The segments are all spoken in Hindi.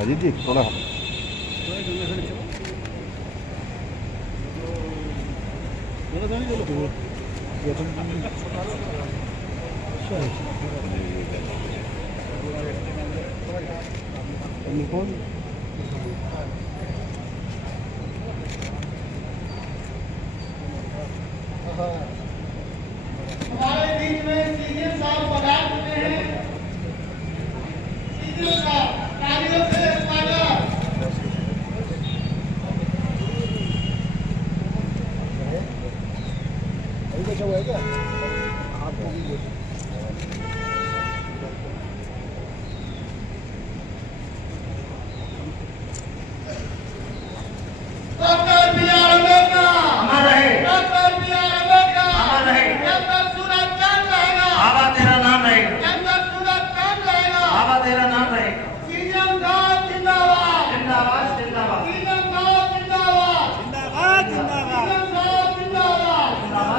अजीत जी थोड़ा कौन हमारे बीच में सीनियर साहब पधार चुके हैं। सीनियर साहब तालियों से स्वागत। अभी बचा हुआ है क्या आपको भी डॉक्टर बी आर अम्बेडकर अमर रहे, डॉक्टर बी आर अम्बेडकर अमर रहे, डॉक्टर सूरज चांद रहेगा बाबा तेरा नाम रहेगा, डॉक्टर सूरज चांद रहेगा बाबा तेरा नाम रहेगा। सीएम साहब जिंदाबाद जिंदाबाद जिंदाबाद सीएम साहब जिंदाबाद जिंदाबाद जिंदाबाद सीएम साहब जिंदाबाद जिंदाबाद।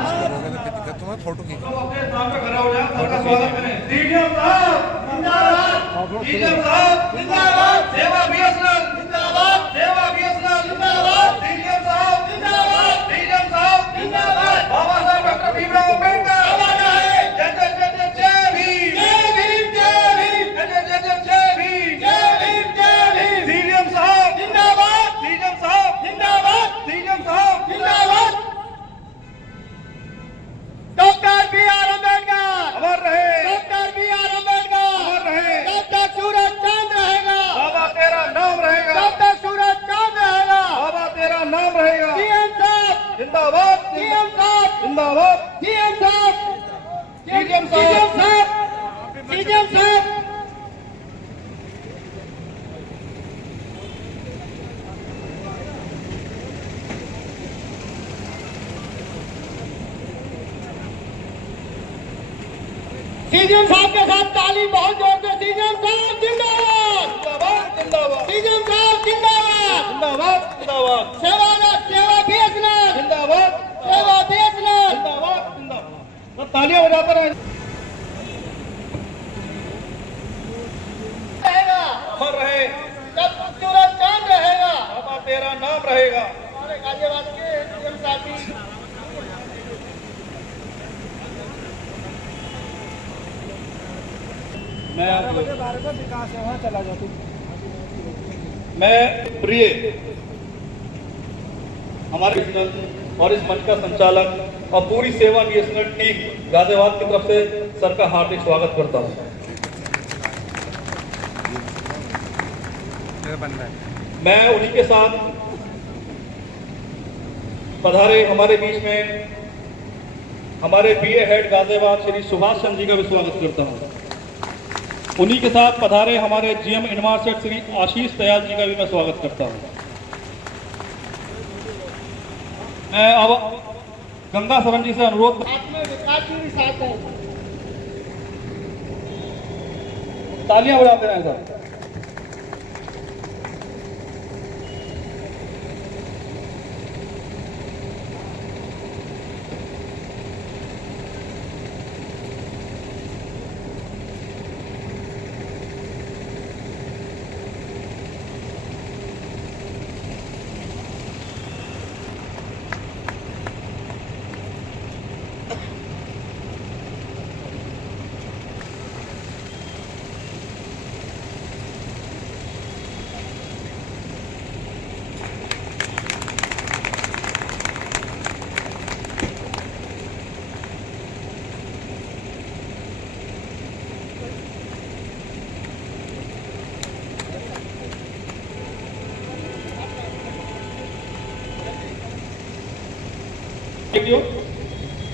फोटो की सब अपने स्थान पे खड़ा हो जाए, सबका स्वागत करें। सीएम साहब जिंदाबाद सीएम साहब जिंदाबाद सेवा बीएसएनएल जिंदाबाद सेवा बीएसएनएल जिंदाबाद सीएम साहब जिंदाबाद सीएम साहब जिंदाबाद बाबा साहब डॉक्टर भीमराव अम्बेडकर आवाज आए जय जय जय जय जय भीम जय भीम जय भीम जय जय जय जय जय भीम जय भीम जय भीम सीएम साहब जिंदाबाद सीएम साहब जिंदाबाद सीएम साहब जिंदाबाद डॉक्टर बी आर अम्बेडकर अमर रहे डॉक्टर बी आर अम्बेडकर अमर रहे डॉक्टर सूरज चांद रहेगा बाबा तेरा नाम रहेगा डॉक्टर सूरज चांद रहेगा बाबा तेरा नाम रहेगा सीएम साहब जिंदाबाद सीएम साहब जिंदाबाद सीएम साहब सीएम सीएम साहब साहब सीएम साहब सीएम साहब के साथ ताली बहुत जोर से सीएम साहब जिंदाबाद जिंदाबाद सीएम साहब जिंदाबाद जिंदाबाद जिंदाबाद सेवा बीएसएनएल जिंदाबाद सेवा बीएसएनएल जिंदाबाद जिंदाबाद। तो तालियां बजाते रहे। रहेगा अमर रहे जब सूरज चांद रहेगा बाबा तेरा नाम रहेगा। हमारे गाजियाबाद के सीएम साथी मैं प्रिय हमारे और इस मंच का संचालक और पूरी सेवा बीएसएनएल टीम गाजियाबाद की तरफ से सर का हार्दिक स्वागत करता हूं। मैं उन्हीं के साथ पधारे हमारे बीच में हमारे बीए हेड गाजियाबाद श्री सुभाष चंद्र जी का भी स्वागत करता हूं। उन्हीं के साथ पधारे हमारे जीएम इनमार सेठ श्री आशीष दयाल जी का भी मैं स्वागत करता हूं। मैं अब गंगा सरन जी से अनुरोध साथ में विकास जी भी साथ है तालियां बजाते रहे सर।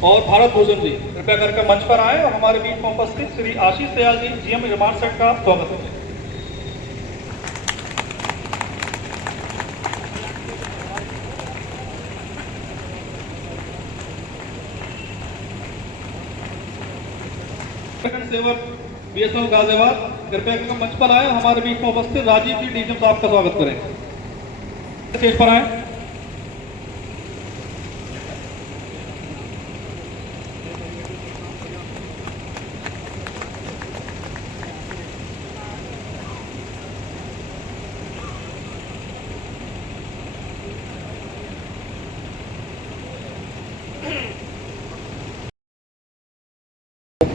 और भारत भूषण जी कृपया करके मंच पर आए और हमारे बीच में उपस्थित श्री आशीष दयाल जी जीएम इनमार सेठ का स्वागत करें। सेवक बीएसएनएल गाजियाबाद कृपया करके मंच पर आए और हमारे बीच में उपस्थित राजीव जी डीजीएम साहब का स्वागत करें। स्टेज पर आए।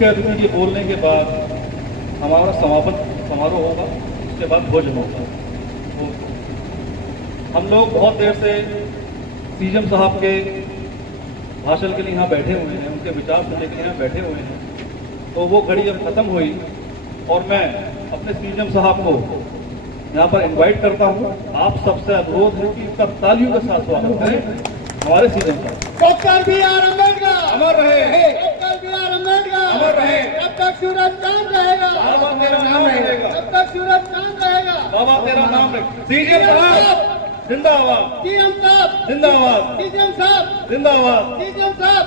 मुख्य अतिथि के बोलने के बाद हमारा समापन समारोह होगा, उसके बाद भोजन होगा। तो हम लोग बहुत देर से सीएम साहब के भाषण के लिए यहाँ बैठे हुए हैं, उनके विचार सुनने के लिए यहाँ बैठे हुए हैं। तो वो घड़ी अब खत्म हुई और मैं अपने सीएम साहब को यहाँ पर इनवाइट करता हूँ। आप सबसे अनुरोध है कि इसका तालियों के साथ स्वागत करें हमारे सीएम साहब। Doctor B R. अम्बेडकर अमर रहे, डॉक्टर बी.आर. अम्बेडकर अमर रहे। जब तक सूरज चांद रहेगा, बाबा तेरा नाम रहेगा, जब तक सूरज चांद रहेगा, बाबा तेरा नाम रहेगा। सीएम साहब जिंदाबाद, सीएम साहब जिंदाबाद, सीएम साहब जिंदाबाद। सीएम साहब।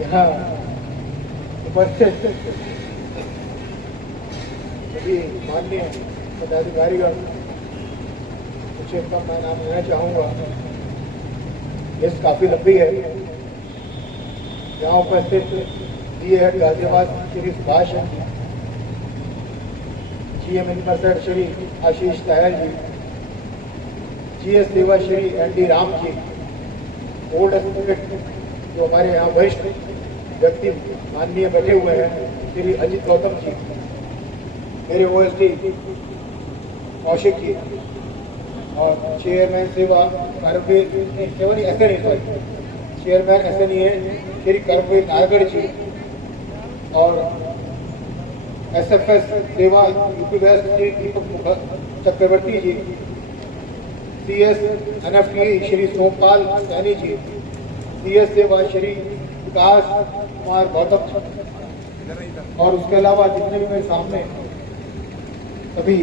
यहाँ उपस्थित सभी माननीय पदाधिकारीगण, कुछ इनका मैं नाम लेना चाहूँगा, लिस्ट काफ़ी लंबी है। यहाँ उपस्थित ये है गाजियाबाद श्री सुभाष जी, GM इनमर्सेट श्री आशीष दयाल जी, GS सेवा Shri ND Ram ji, old advocate जो हमारे यहाँ वरिष्ठ व्यक्ति माननीय बैठे हुए हैं श्री अजित गौतम जी, मेरे OSD कौशिक जी, और चेयरमैन सेवा चेयरमैन SNEA श्री कर्मवीर नारगढ़ जी, और SFS सेवा यूपी वेस्ट श्री दीपक चक्रवर्ती जी, CS NFTE Shri Sompal Saini ji, CS सेवा श्री विकास कुमार गौतम, और उसके अलावा जितने भी मेरे सामने सभी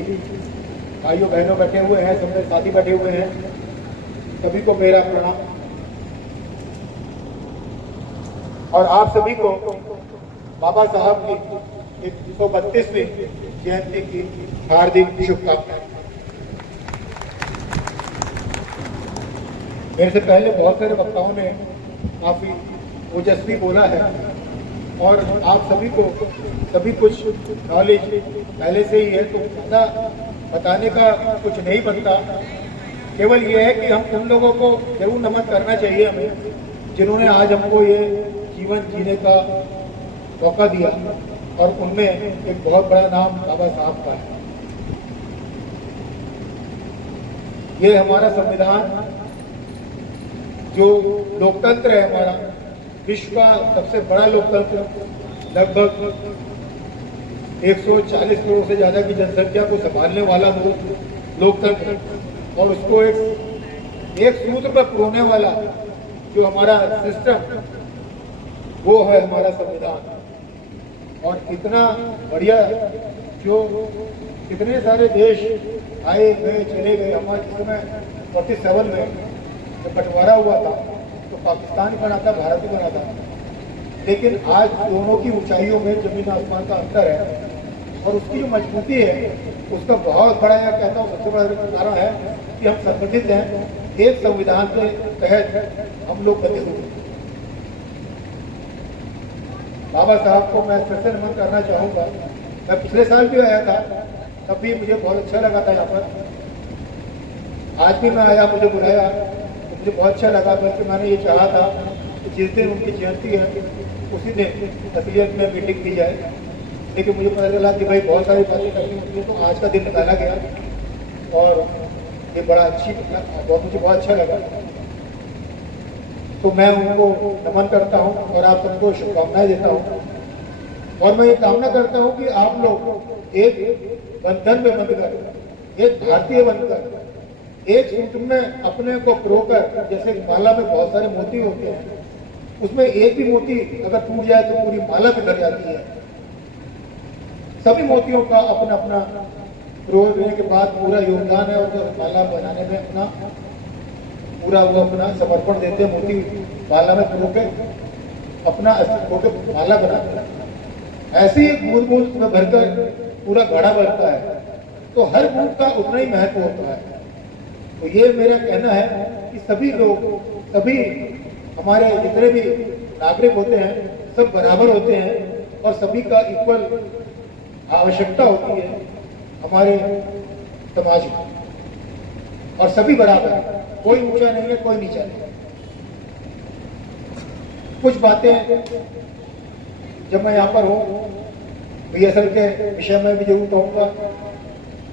भाइयों बहनों बैठे हुए हैं, सब मेरे साथी बैठे हुए हैं, सभी को मेरा प्रणाम। और आप सभी को बाबा साहब की 132वीं जयंती की हार्दिक शुभकामनाएं। मेरे से पहले बहुत सारे वक्ताओं ने काफी ओजस्वी बोला है, और आप सभी को सभी कुछ नॉलेज पहले से ही है, तो ज़्यादा बताने का कुछ नहीं बनता। केवल ये है कि हम उन लोगों को जरूर नमन करना चाहिए हमें, जिन्होंने आज हमको ये जीवन जीने का मौका दिया, और उनमें एक बहुत बड़ा नाम बाबा साहब का है। ये हमारा संविधान जो लोकतंत्र है हमारा, विश्व का सबसे बड़ा लोकतंत्र, लगभग 140 करोड़ से ज्यादा की जनसंख्या को संभालने वाला लोकतंत्र, और उसको एक सूत्र पर पुरोने वाला जो हमारा सिस्टम, वो है हमारा संविधान। और इतना बढ़िया, जो कितने सारे देश आए गए चले गए। हमारे जिस समय 47 में जब बंटवारा हुआ था तो पाकिस्तान बना था, भारत ही बना था, लेकिन आज दोनों की ऊंचाइयों में जमीन आसमान का अंतर है, और उसकी जो मजबूती है उसका बहुत बड़ा, या कहता हूँ सबसे बड़ा कारण है कि हम संगठित हैं, एक संविधान के तहत हम लोग बने हुए हैं। बाबा साहब को मैं फिर से नमन करना चाहूँगा। मैं पिछले साल भी आया था, तब भी मुझे बहुत अच्छा लगा था यहाँ पर। आज भी मैं आया, मुझे बुलाया तो मुझे बहुत अच्छा लगा, बल्कि मैंने ये चाहा था कि जिस दिन उनकी जयंती है उसी दिन असलियत में मीटिंग की जाए, लेकिन मुझे पता चला कि भाई बहुत सारी बातें करनी होती है, तो आज का दिन निकाला गया, और ये बड़ा मुझे बहुत अच्छा लगा। तो मैं उनको नमन करता हूँ और आप सबको शुभकामनाएं देता हूँ, और मैं ये कामना करता हूँ कि आप लोग एक बंधन में बंधकर, एक भारतीय बनकर, एक सूत्र में अपने को पिरोकर, जैसे माला में बहुत सारे मोती होते हैं, उसमें एक भी मोती अगर टूट जाए तो पूरी माला बिखर जाती है। सभी मोतियों का अपना अपना पिरोने के बाद पूरा योगदान है, और माला बनाने में अपना पूरा वो अपना समर्पण देते हैं, मोती माला में पिरो के अपना अस्तित्व के माला बनाते हैं। ऐसे ही एक बूंद बूंद में भरकर पूरा घड़ा भरता है, तो हर बूंद का उतना ही महत्व होता है। तो ये मेरा कहना है कि सभी लोग, सभी हमारे जितने भी नागरिक होते हैं, सब बराबर होते हैं, और सभी का इक्वल आवश्यकता होती है हमारे समाज में। और सभी बराबर हैं, कोई ऊंचा नहीं है, कोई नीचा नहीं है। कुछ बातें जब मैं यहाँ पर हूँ बीएसएल के विषय में भी जरूर कहूँगा,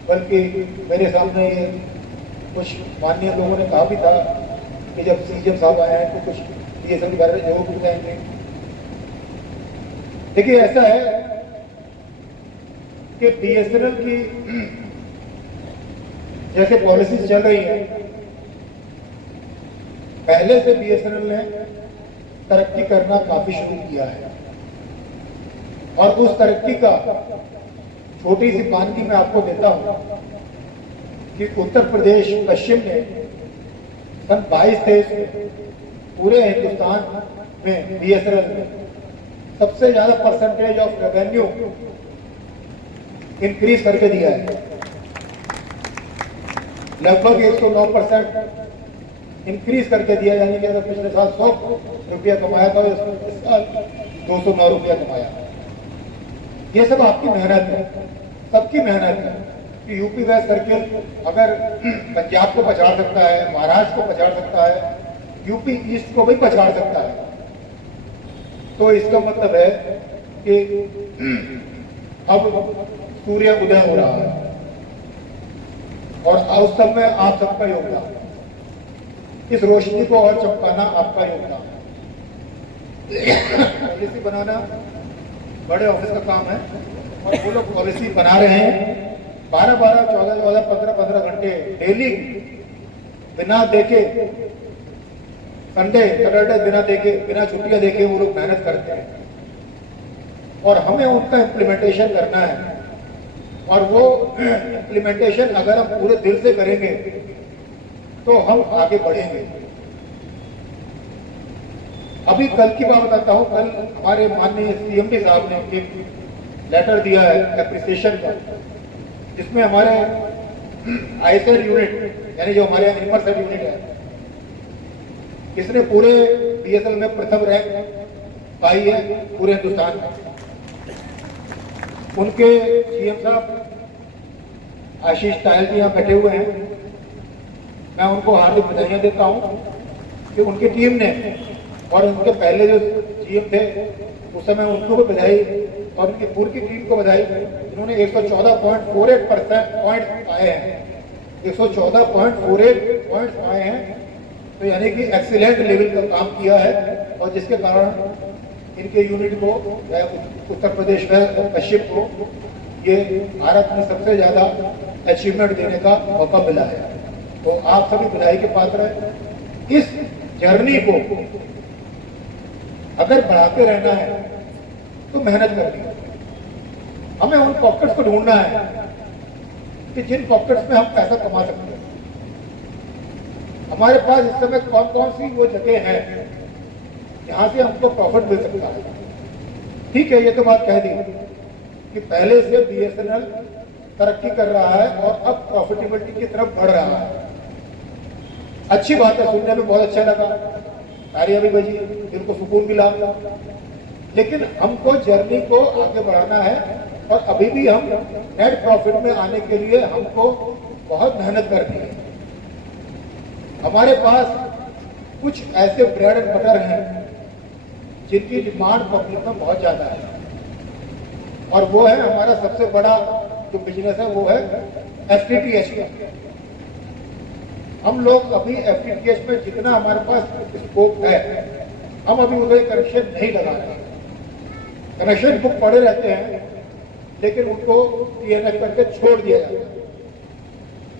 बल्कि मेरे सामने ये कुछ माननीय लोगों ने कहा भी था कि जब सीएम साहब आए हैं तो कुछ बीएसएल के बारे में जरूर पूछ जाएंगे। देखिए ऐसा है कि बीएसएनएल की जैसे पॉलिसीज चल रही है, पहले से बीएसएनएल ने तरक्की करना काफी शुरू किया है और उस तरक्की का छोटी सी मानकी मैं आपको देता हूं कि उत्तर प्रदेश पश्चिम ने सन 22-23 में पूरे हिंदुस्तान में बीएसएनएल में सबसे ज्यादा परसेंटेज ऑफ रेवेन्यू इंक्रीज करके दिया है। लगभग 109% इंक्रीज करके दिया, यानी कि अगर पिछले साल 100 रुपया कमाया था इस साल 209 रुपया कमाया। ये सब आपकी मेहनत है, सबकी मेहनत है कि यूपी वेस्ट सर्किल अगर पंजाब को पछाड़ सकता है, महाराष्ट्र को पछाड़ सकता है, यूपी ईस्ट को भी पछाड़ सकता है, तो इसका मतलब है कि अब सूर्य उदय हो रहा है और उस समय आप सबका योगदान, इस रोशनी को और चमकाना आपका योगदान। पॉलिसी बनाना बड़े ऑफिस का काम है और वो लोग पॉलिसी बना रहे हैं 12-12, 14-14, 15-15 घंटे डेली बिना देखे, संडे सैटरडे बिना देखे, बिना छुट्टियां देखे वो लोग मेहनत करते हैं और हमें उनका इम्प्लीमेंटेशन करना है। और वो इम्प्लीमेंटेशन अगर हम पूरे दिल से करेंगे तो हम आगे बढ़ेंगे। अभी कल की बात बताता हूं, कल हमारे माननीय सीएमडी साहब ने एक लेटर दिया है एप्रिसिएशन का, जिसमें हमारे आईएसआर यूनिट यानी जो हमारे इनमर्सर यूनिट है, इसने पूरे बीएसएल में प्रथम रैंक पाई है पूरे हिंदुस्तान में। उनके सीएम साहब आशीष तायल जी यहाँ बैठे हुए हैं, मैं उनको हार्दिक बधाइयां देता हूं कि उनकी टीम ने और उनके पहले जो सीएम थे उस समय उनको भी बधाई और उनकी पूरी टीम को बधाई। इन्होंने 114.48% पॉइंट पाए हैं, 114.48 पॉइंट पाए हैं, तो यानी कि एक्सीलेंट लेवल का काम किया है और जिसके कारण इनके यूनिट को उत्तर प्रदेश में पश्चिम को ये भारत में सबसे ज्यादा अचीवमेंट देने का मौका मिला है। तो आप सभी बधाई के पात्र हैं। इस जर्नी को अगर बढ़ाते रहना है तो मेहनत करनी है। हमें उन पॉकेट्स को ढूंढना है कि जिन पॉकेट्स में हम पैसा कमा सकते हैं। हमारे पास इस समय कौन कौन सी वो जगह है जहां से हमको प्रॉफिट मिल सकता है। ठीक है, ये तो बात कह दी कि पहले से बीएसएनएल तरक्की कर रहा है और अब प्रॉफिटेबिलिटी की तरफ बढ़ रहा है। अच्छी बात है, सुनने में बहुत अच्छा लगा, तालियां भी बजी, दिल को सुकून मिला। लेकिन हमको जर्नी को आगे बढ़ाना है और अभी भी हम नेट प्रॉफिट में आने के लिए हमको बहुत मेहनत करनी है। हमारे पास कुछ ऐसे ब्रेड एंड बटर हैं जिनकी डिमांड पब्लिक में बहुत ज्यादा है और वो है हमारा सबसे बड़ा जो बिजनेस है वो है एफटीटीएच का। हम लोग अभी एफटीटीएच में जितना हमारे पास स्कोप है हम अभी उधर कनेक्शन नहीं लगा रहे। कनेक्शन बुक पड़े रहते हैं लेकिन उनको टीएनएफ करके छोड़ दिया जाता है,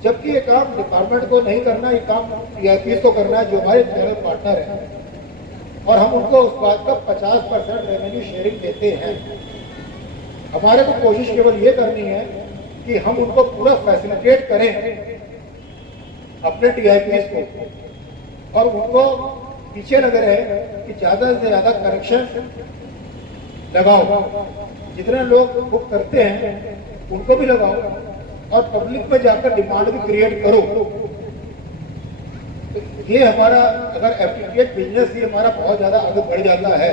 जबकि ये काम डिपार्टमेंट को नहीं करना, ये काम टीआईपीएस को करना है जो हमारे चैनल पार्टनर हैं और हम उनको उस बात का 50% रेवेन्यू शेयरिंग देते हैं। हमारे को कोशिश केवल ये करनी है कि हम उनको पूरा फैसिलिटेट करें अपने टीआईपीएस को और उनको पीछे लगे रहे कि ज्यादा से ज्यादा कनेक्शन लगाओ, जितने लोग बुक करते हैं उनको भी लगाओ और पब्लिक में जाकर डिमांड भी क्रिएट करो। तो ये हमारा अगर एफटीटीएच बिजनेस ही हमारा बहुत ज्यादा आगे बढ़ जाता है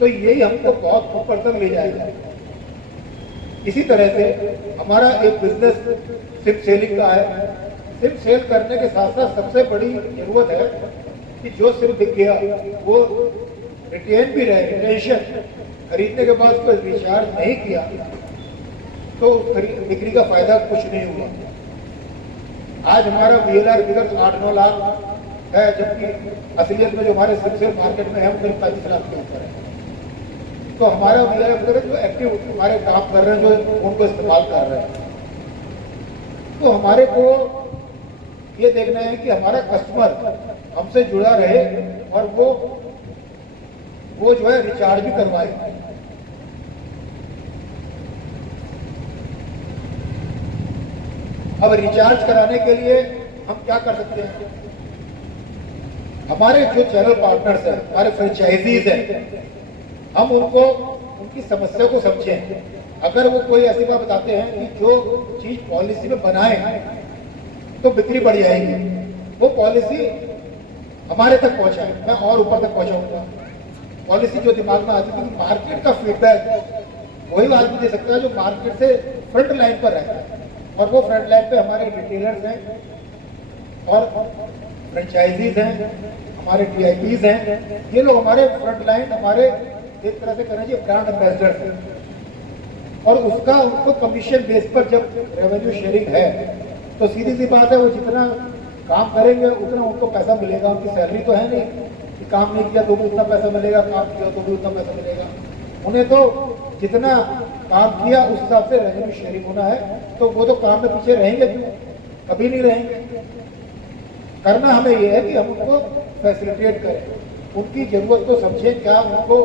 तो यही हमको बहुत ऊपर तक ले जाएगा। इसी तरह से हमारा एक बिजनेस सिर्फ सेलिंग का है, सिर्फ सेल करने के साथ साथ सबसे बड़ी जरूरत है कि जो सिर्फ बिक गया वो रिटेन भी रहे। रिटेंशन, खरीदने के बाद उसको रिचार्ज नहीं किया तो बिक्री का फायदा कुछ नहीं हुआ। आज हमारा VLR फिगर 8-9 लाख है, जबकि असलियत में जो हमारे सिर्फ मार्केट में है वो करीब 35 लाख के ऊपर है। तो हमारा VLR फिगर जो एक्टिव हमारे काम कर रहे हैं, जो उनको इस्तेमाल कर रहे हैं, तो हमारे को ये देखना है कि हमारा कस्टमर हमसे जुड़ा रहे और वो जो है रिचार्ज भी करवाए। अब रिचार्ज कराने के लिए हम क्या कर सकते हैं? हमारे जो चैनल पार्टनर्स हैं, हमारे फ्रेंचाइजीज हैं, हम उनको उनकी समस्या को समझें। अगर वो कोई ऐसी बात बताते हैं कि जो चीज पॉलिसी में बनाए तो बिक्री बढ़ जाएगी, वो पॉलिसी हमारे तक पहुंचाए, मैं और ऊपर तक पहुंचाऊंगा। पॉलिसी जो दिमाग में आती है, क्योंकि मार्केट का फीडबैक वही आदमी दे सकता है जो मार्केट से फ्रंट लाइन पर रहता है, और वो फ्रंट लाइन पे हमारे रिटेलर्स हैं और फ्रेंचाइजीज हैं, हमारे TIPs हैं। ये लोग हमारे फ्रंट लाइन, हमारे एक तरह से कहना चाहिए ब्रांड एम्बेसडर हैं, और उसका उनको कमीशन बेस पर जब रेवेन्यू शेयरिंग है तो सीधी सी बात है, वो जितना काम करेंगे उतना उनको पैसा मिलेगा। उनकी सैलरी तो है नहीं कि काम नहीं किया तो भी उतना पैसा मिलेगा, काम किया तो भी उतना पैसा मिलेगा। उन्हें तो जितना काम किया उस हिसाब से रेवेन्यू शेयरिंग होना है, तो वो तो काम में पीछे रहेंगे क्यों? कभी नहीं रहेंगे। करना हमें ये है कि हम उनको फैसिलिटेट करें, उनकी जरूरत को समझें, क्या उनको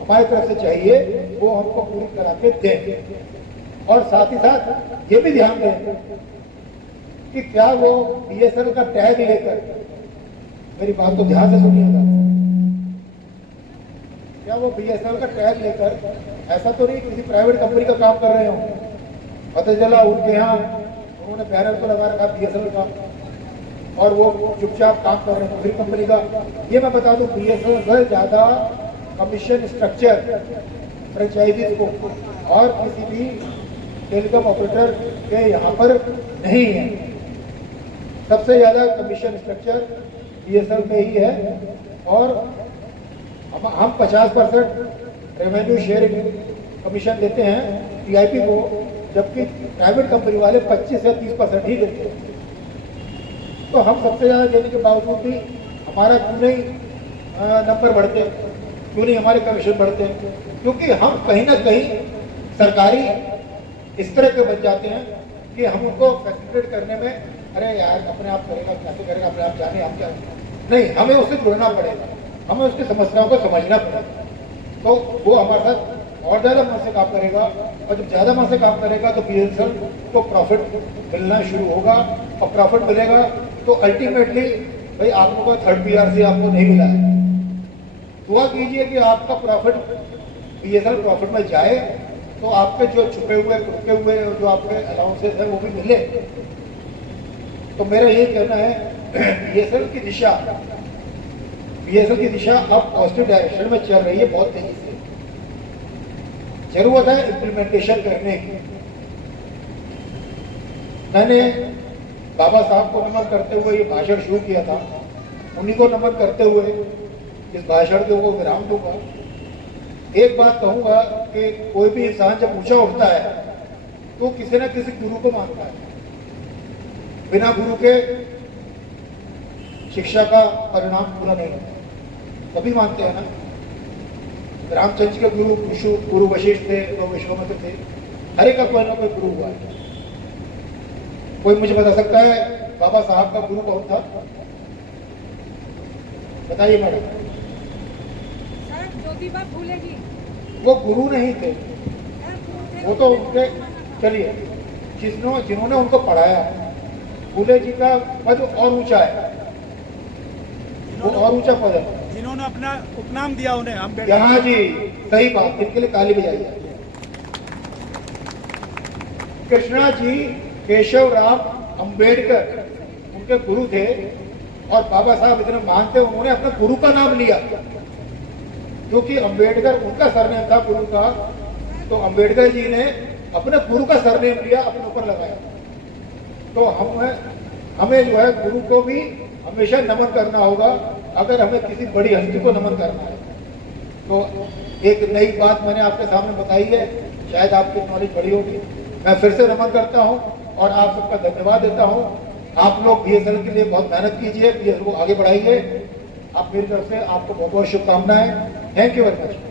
हमारी तरफ से चाहिए वो हमको पूरी करा के दें। और साथ ही साथ ये भी ध्यान दें कि क्या वो BSNL का टैग लेकर, मेरी बात तो ध्यान से सुनिएगा, क्या वो BSNL का टैग लेकर ऐसा तो नहीं किसी प्राइवेट कंपनी का काम कर रहे हो, पता चला उनके यहाँ उन्होंने बैनर तो लगा रखा BSNL का और वो चुपचाप काम कर रहे हैं दूसरी कंपनी का। ये मैं बता दूं, BSNL से ज्यादा कमीशन स्ट्रक्चर फ्रेंचाइजीज को और किसी भी टेलीकॉम ऑपरेटर के यहाँ पर नहीं है। सबसे ज्यादा कमीशन स्ट्रक्चर BSNL में ही है, और हम 50% रेवेन्यू शेयरिंग कमीशन देते हैं TIP को, जबकि प्राइवेट कंपनी वाले 25 से 30% ही देते हैं। तो हम सबसे ज्यादा देने के बावजूद भी हमारा क्यों नहीं नंबर बढ़ते, क्यों नहीं हमारे कमीशन बढ़ते? क्योंकि हम कहीं ना कहीं सरकारी इस तरह के बन जाते हैं कि हम उनको फैसिलिटेट करने में, अरे यार अपने आप करेगा, कैसे करेगा, अपने आप जाने, हम क्या नहीं, हमें उससे जुड़ना पड़ेगा, हमें उसकी समस्याओं को समझना पड़ेगा। तो वो हमारे साथ और ज्यादा मन से काम करेगा, और जब ज्यादा मन से काम करेगा तो BSNL को प्रॉफिट मिलना शुरू होगा, और प्रॉफिट मिलेगा तो अल्टीमेटली भाई आप लोगों का 3rd PRC आपको नहीं मिला है, दुआ कीजिए कि आपका प्रॉफिट BSNL प्रॉफिट में जाए, तो आपके जो छुपे हुए टुटे हुए जो आपके अलाउंसेस है वो भी मिले। तो मेरा ये कहना है BSNL की दिशा अब पॉजिटिव डायरेक्शन में चल रही है, बहुत तेजी से। जरूरत है इम्प्लीमेंटेशन करने की। मैंने बाबा साहब को नमन करते हुए ये भाषण शुरू किया था, उन्हीं को नमन करते हुए इस भाषण को विराम दूंगा। एक बात कहूंगा कि कोई भी इंसान जब ऊंचा उठता है तो किसी न किसी गुरु को मानता है। बिना गुरु के शिक्षा का परिणाम पूरा नहीं होता, तभी मानते हैं ना। रामचंद्र के गुरु वशिष्ठ थे, तो विश्वामित्र थे, हर एक का कोई ना कोई गुरु हुआ है। कोई मुझे बता सकता है बाबा साहब का गुरु कौन था? बताइए मैडम। ज्योतिबा फूले जी। वो गुरु नहीं थे, वो तो उनके, चलिए जिन्होंने उनको पढ़ाया, फूले जी का पद और ऊंचा है, वो और ऊंचा पद है, जिन्होंने अपना उपनाम दिया उन्हें अम्बेडकर। यहाँ जी सही बात, इनके लिए ताली बजाइए। कृष्णा जी केशव राम अंबेडकर उनके गुरु थे, और बाबा साहब इतने मानते उन्होंने अपने गुरु का नाम लिया, क्योंकि अंबेडकर उनका सरनेम था गुरु का, तो अंबेडकर जी ने अपने गुरु का सरनेम लिया, अपने ऊपर लगाया। तो हमें जो है गुरु को भी हमेशा नमन करना होगा अगर हमें किसी बड़ी हस्ती को नमन करना है। तो एक नई बात मैंने आपके सामने बताई है, शायद आपकी नॉलेज बड़ी होगी। मैं फिर से नमन करता हूं और आप सबका धन्यवाद देता हूं। आप लोग बीएसएल के लिए बहुत मेहनत कीजिए, बीएसएल को आगे बढ़ाइए। आप मेरी तरफ से आपको बहुत बहुत शुभकामनाएं। Thank you very much.